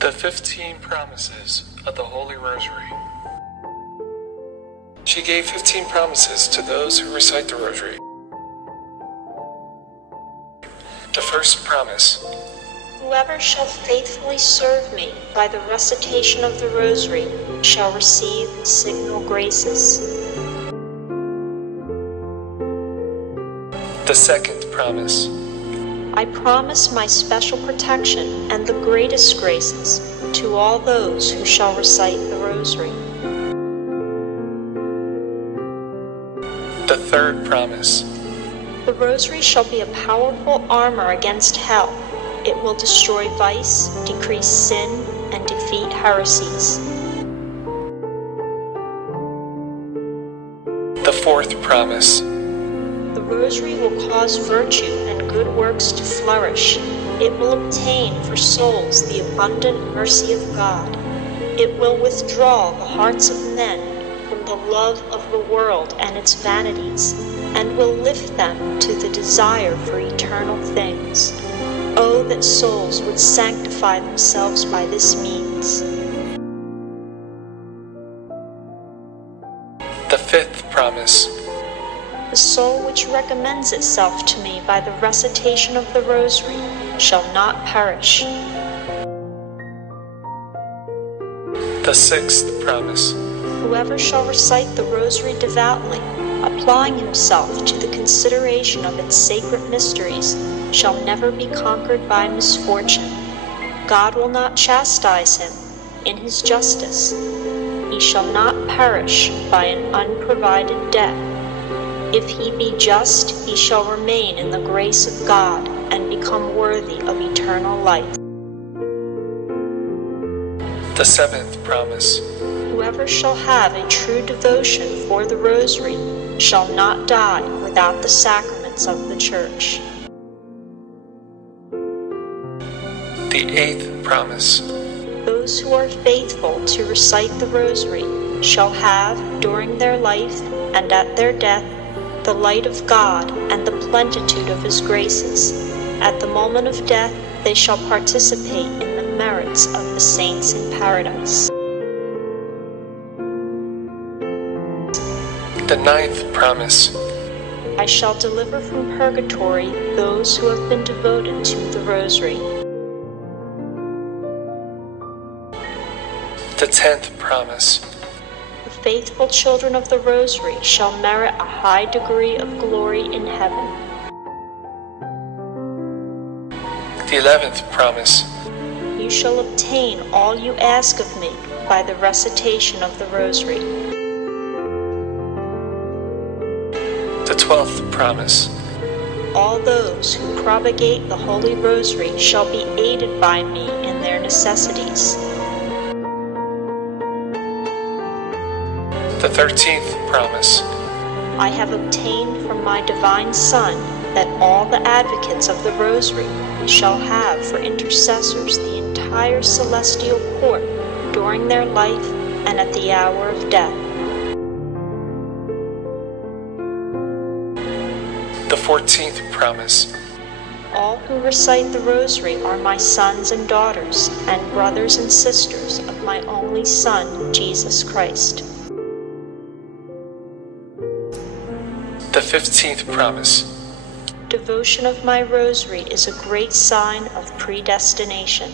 The 15 Promises of the Holy Rosary. She gave 15 promises to those who recite the Rosary. The first promise. Whoever shall faithfully serve me by the recitation of the Rosary shall receive signal graces. The second promise. I promise my special protection and the greatest graces to all those who shall recite the Rosary. The third promise. The Rosary shall be a powerful armor against hell. It will destroy vice, decrease sin, and defeat heresies. The fourth promise. The Rosary will cause virtue and good works to flourish. It will obtain for souls the abundant mercy of God. It will withdraw the hearts of men from the love of the world and its vanities, and will lift them to the desire for eternal things. Oh, that souls would sanctify themselves by this means. The fifth promise. The soul which recommends itself to me by the recitation of the Rosary shall not perish. The sixth promise. Whoever shall recite the Rosary devoutly, applying himself to the consideration of its sacred mysteries, shall never be conquered by misfortune. God will not chastise him in his justice. He shall not perish by an unprovided death. If he be just, he shall remain in the grace of God and become worthy of eternal life. The seventh promise. Whoever shall have a true devotion for the Rosary shall not die without the sacraments of the Church. The eighth promise. Those who are faithful to recite the Rosary shall have, during their life and at their death, the light of God and the plenitude of His graces. At the moment of death, they shall participate in the merits of the saints in paradise. The ninth promise. I shall deliver from purgatory those who have been devoted to the Rosary. The 10th promise. The faithful children of the Rosary shall merit a high degree of glory in heaven. The 11th promise. You shall obtain all you ask of me by the recitation of the Rosary. The 12th promise. All those who propagate the Holy Rosary shall be aided by me in their necessities. The 13th promise. I have obtained from my divine Son that all the advocates of the Rosary shall have for intercessors the entire celestial court during their life and at the hour of death. The 14th promise. All who recite the Rosary are my sons and daughters, and brothers and sisters of my only Son, Jesus Christ. The 15th promise. Devotion of my Rosary is a great sign of predestination.